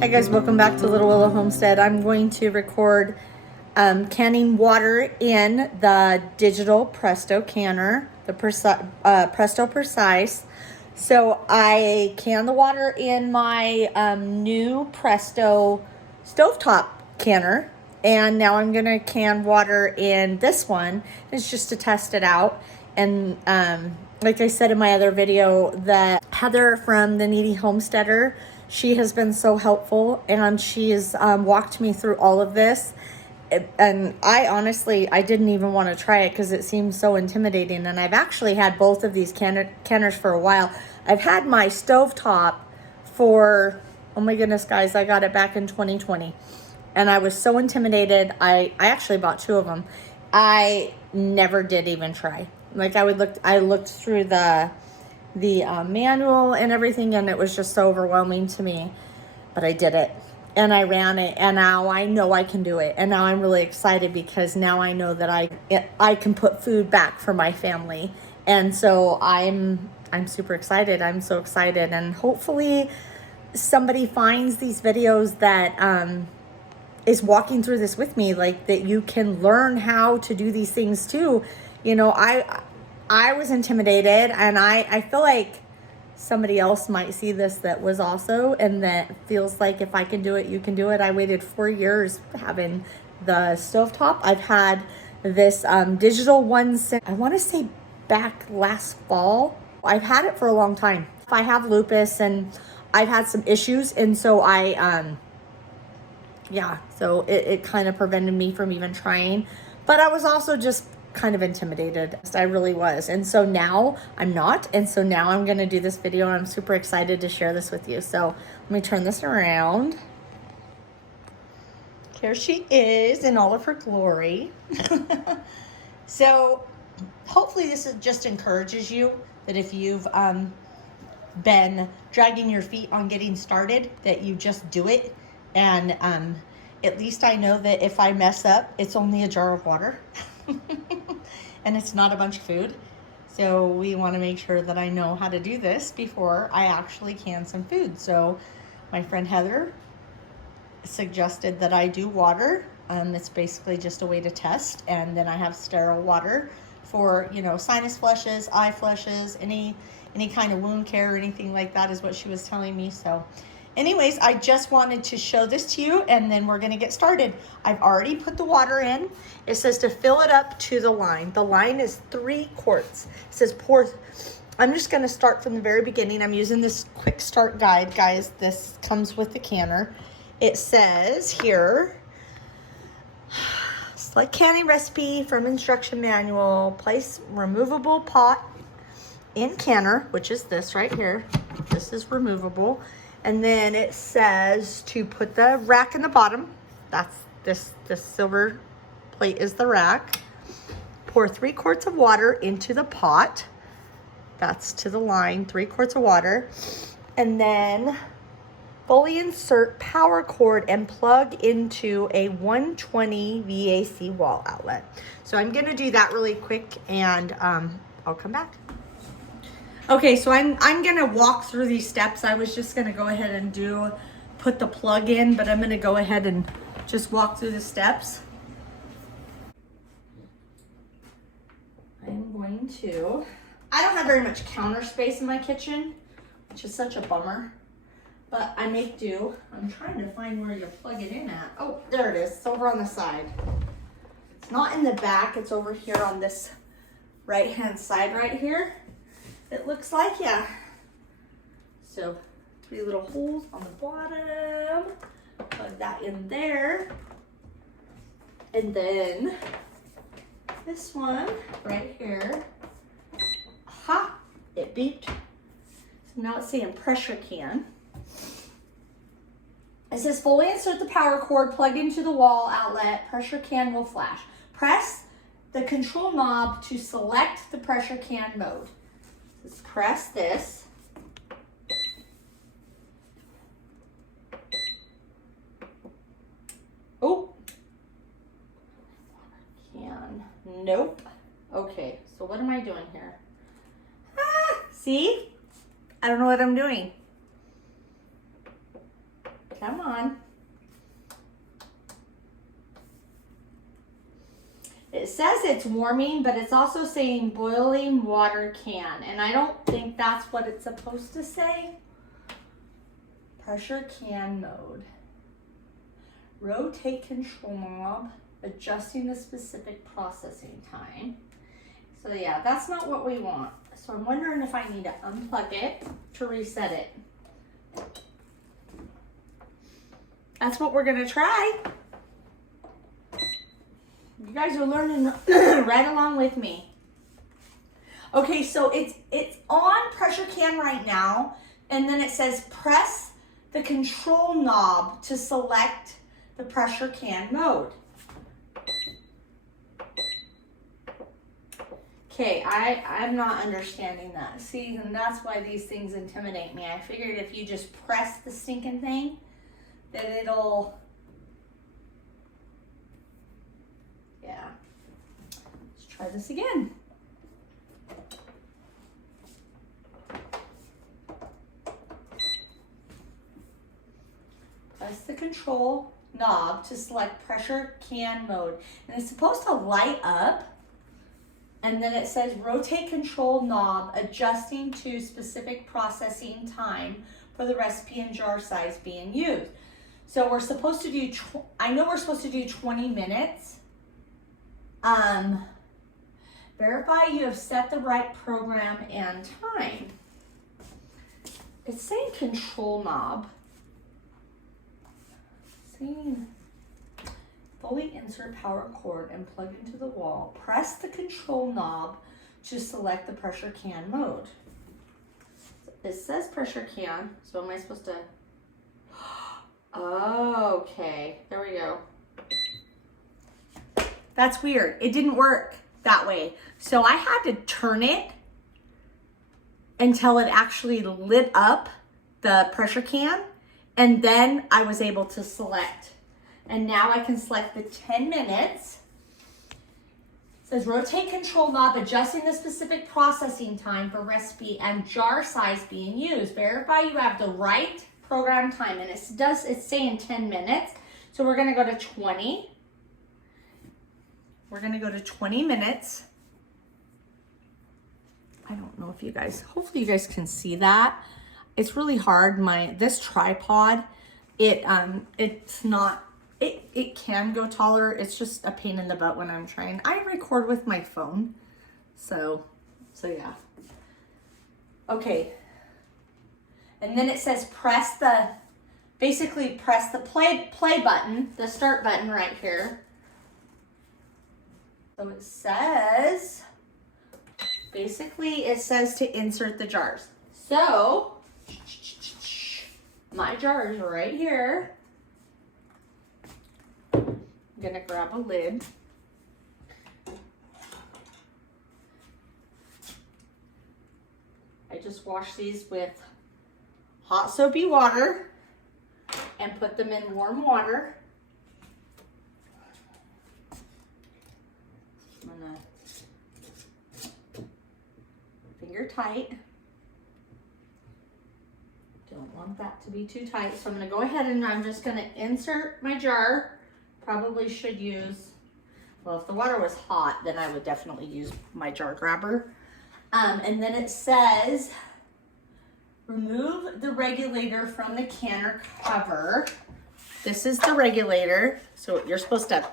Hi guys, welcome back to Little Willow Homestead. I'm going to record canning water in the Digital Presto canner, the Presto Precise. So I can the water in my new Presto stovetop canner, and now I'm gonna can water in this one. It's just to test it out. And like I said in my other video, that Heather from the Needy Homesteader, she has been so helpful, and she has walked me through all of this. And I honestly, I didn't even want to try it because it seems so intimidating. And I've actually had both of these canners for a while. I've had my stovetop for, oh my goodness, guys, I got it back in 2020. And I was so intimidated. I actually bought two of them. I never did even try. Like I looked through the manual and everything, and it was just so overwhelming to me. But I did it, and I ran it, and now I know I can do it. And now I'm really excited because now I know that I can put food back for my family. And so I'm super excited. I'm so excited, and hopefully somebody finds these videos that is walking through this with me, like that you can learn how to do these things too. You know, I was intimidated, and I feel like somebody else might see this that was also, and that feels like if I can do it, you can do it. I waited 4 years having the stovetop. I've had this digital one since, I want to say, back last fall. I've had it for a long time. I have lupus, and I've had some issues, and so so it kind of prevented me from even trying. But I was also just kind of intimidated. I really was. And so now I'm not. And so now I'm going to do this video, and I'm super excited to share this with you. So let me turn this around. Here she is in all of her glory. So hopefully this just encourages you that if you've been dragging your feet on getting started, that you just do it. And at least I know that if I mess up, it's only a jar of water. And it's not a bunch of food. So we want to make sure that I know how to do this before I actually can some food. So my friend Heather suggested that I do water. It's basically just a way to test. And then I have sterile water for, you know, sinus flushes, eye flushes, any kind of wound care or anything like that is what she was telling me. So anyways, I just wanted to show this to you, and then we're gonna get started. I've already put the water in. It says to fill it up to the line. The line is 3 quarts. It says pour. I'm just gonna start from the very beginning. I'm using this quick start guide, guys. This comes with the canner. It says here, select canning recipe from instruction manual. Place removable pot in canner, which is this right here. This is removable. And then it says to put the rack in the bottom. That's this silver plate is the rack. Pour 3 quarts of water into the pot. That's to the line, 3 quarts of water. And then fully insert power cord and plug into a 120 VAC wall outlet. So I'm gonna do that really quick, and I'll come back. Okay, so I'm gonna walk through these steps. I was just gonna go ahead and put the plug in, but I'm gonna go ahead and just walk through the steps. I'm going to, I don't have very much counter space in my kitchen, which is such a bummer, but I make do. I'm trying to find where you plug it in at. Oh, there it is, it's over on the side. It's not in the back, it's over here on this right-hand side right here. It looks like, yeah. So 3 little holes on the bottom. Plug that in there. And then this one right here. Aha! It beeped. So now it's saying pressure can. It says fully insert the power cord plugged into the wall outlet. Pressure can will flash. Press the control knob to select the pressure can mode. Let's press this. Oh, can. Nope. Okay, so what am I doing here? See? I don't know what I'm doing. Come on. It says it's warming, but it's also saying boiling water can, and I don't think that's what it's supposed to say. Pressure can mode. Rotate control knob, adjusting the specific processing time. So yeah, that's not what we want. So I'm wondering if I need to unplug it to reset it. That's what we're gonna try. You guys are learning right along with me. Okay, so it's on pressure can right now, and then it says press the control knob to select the pressure can mode. Okay, I'm not understanding that. See, and that's why these things intimidate me. I figured if you just press the stinking thing, that it'll, yeah. Let's try this again. Press the control knob to select pressure can mode. And it's supposed to light up. And then it says rotate control knob adjusting to specific processing time for the recipe and jar size being used. So we're supposed to do, I know we're supposed to do 20 minutes. Verify you have set the right program and time. It's saying control knob. Saying fully insert power cord and plug into the wall. Press the control knob to select the pressure can mode. It says pressure can, so am I supposed to? Oh, okay, there we go. That's weird. It didn't work that way. So I had to turn it until it actually lit up the pressure can, and then I was able to select. And now I can select the 10 minutes. It says rotate control knob adjusting the specific processing time for recipe and jar size being used. Verify you have the right program time. And it's saying 10 minutes. So we're gonna go to 20. We're gonna go to 20 minutes. I don't know if you guys, hopefully you guys can see that. It's really hard. This tripod, it's not, it can go taller. It's just a pain in the butt when I'm trying. I record with my phone. So yeah. Okay. And then it says basically press the play button, the start button right here. So it says, basically it says to insert the jars. So my jar is right here. I'm gonna grab a lid. I just wash these with hot soapy water and put them in warm water. I'm gonna finger tight. Don't want that to be too tight. So I'm gonna go ahead and I'm just gonna insert my jar. Probably should use, well, if the water was hot, then I would definitely use my jar grabber. And then it says, remove the regulator from the canner cover. This is the regulator. So you're supposed to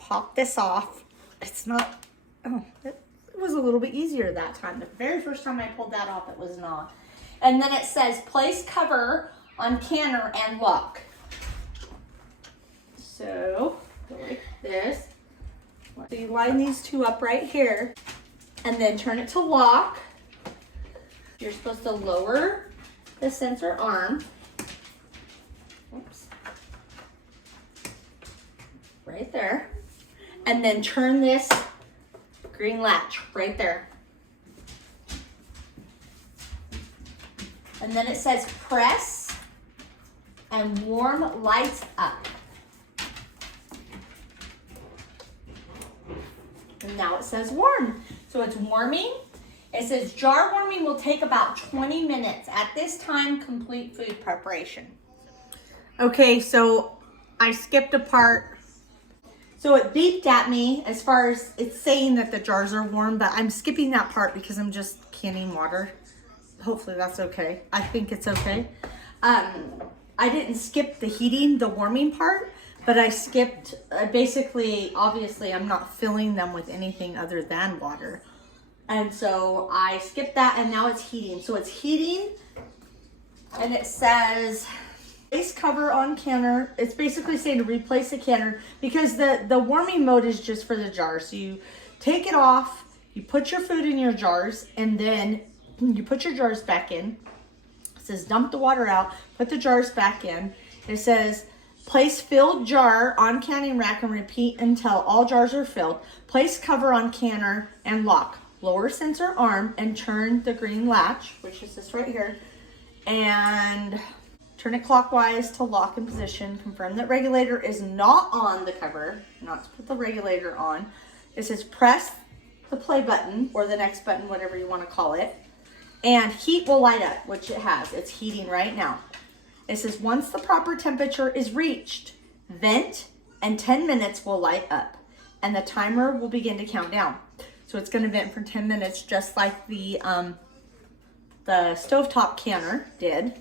pop this off. It's not, oh, it was a little bit easier that time. The very first time I pulled that off, it was not. And then it says, place cover on canner and lock. So, go like this. So you line these two up right here and then turn it to lock. You're supposed to lower the sensor arm. Oops. Right there. And then turn this green latch right there. And then it says press and warm lights up. And now it says warm. So it's warming. It says jar warming will take about 20 minutes. At this time, complete food preparation. Okay, so I skipped a part. So it beeped at me as far as it's saying that the jars are warm, but I'm skipping that part because I'm just canning water. Hopefully that's okay. I think it's okay. I didn't skip the heating, the warming part, but I skipped, basically, obviously I'm not filling them with anything other than water. And so I skipped that and now it's heating. So it's heating and it says, place cover on canner. It's basically saying to replace the canner because the warming mode is just for the jar. So you take it off, you put your food in your jars, and then you put your jars back in. It says dump the water out, put the jars back in. It says place filled jar on canning rack and repeat until all jars are filled. Place cover on canner and lock. Lower sensor arm and turn the green latch, which is this right here, and turn it clockwise to lock in position. Confirm that regulator is not on the cover, not to put the regulator on. It says press the play button or the next button, whatever you want to call it, and heat will light up, which it has. It's heating right now. It says once the proper temperature is reached, vent and 10 minutes will light up and the timer will begin to count down. So it's going to vent for 10 minutes just like the stovetop canner did.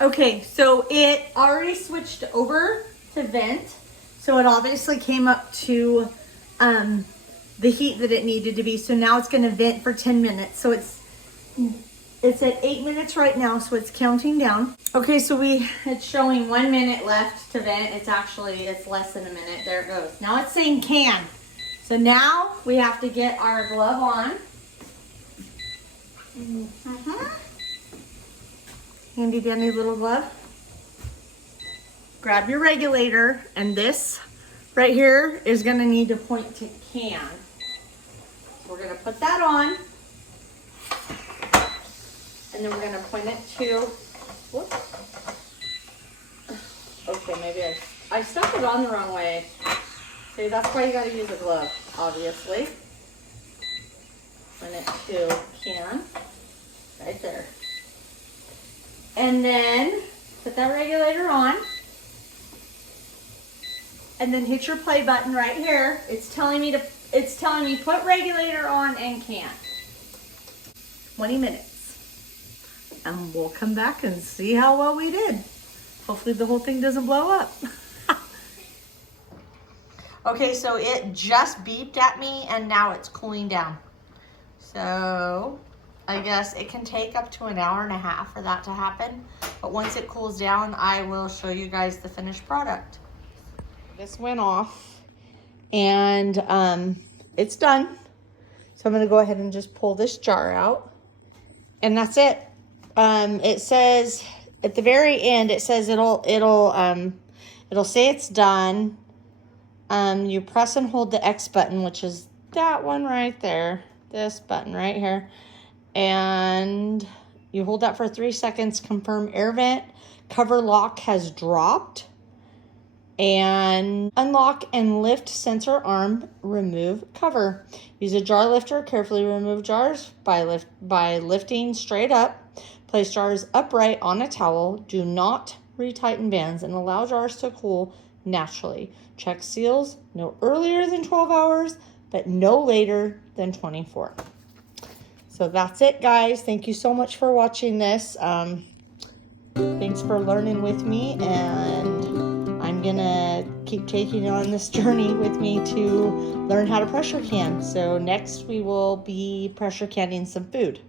Okay, so it already switched over to vent. So it obviously came up to the heat that it needed to be. So now it's going to vent for 10 minutes. So it's at 8 minutes right now, so it's counting down. Okay, so it's showing 1 minute left to vent. It's less than a minute. There it goes. Now it's saying can. So now we have to get our glove on. Handy dandy little glove. Grab your regulator, and this right here is gonna need to point to can. So we're gonna put that on, and then we're gonna point it to, whoops. Okay, maybe I stuck it on the wrong way. See, that's why you gotta use a glove, obviously. Point it to can, right there. And then put that regulator on. And then hit your play button right here. It's telling me put regulator on and can. 20 minutes. And we'll come back and see how well we did. Hopefully the whole thing doesn't blow up. Okay, so it just beeped at me and now it's cooling down. So I guess it can take up to 1.5 hours for that to happen. But once it cools down, I will show you guys the finished product. This went off and it's done. So I'm gonna go ahead and just pull this jar out. And that's it. It says at the very end, it says it'll say it's done. You press and hold the X button, which is that one right there, this button right here. And you hold that for 3 seconds, confirm air vent, cover lock has dropped, and unlock and lift sensor arm, remove cover. Use a jar lifter, carefully remove jars by lifting straight up. Place jars upright on a towel. Do not retighten bands and allow jars to cool naturally. Check seals no earlier than 12 hours, but no later than 24. So that's it, guys. Thank you so much for watching this. Thanks for learning with me, and I'm gonna keep taking you on this journey with me to learn how to pressure can. So next we will be pressure canning some food.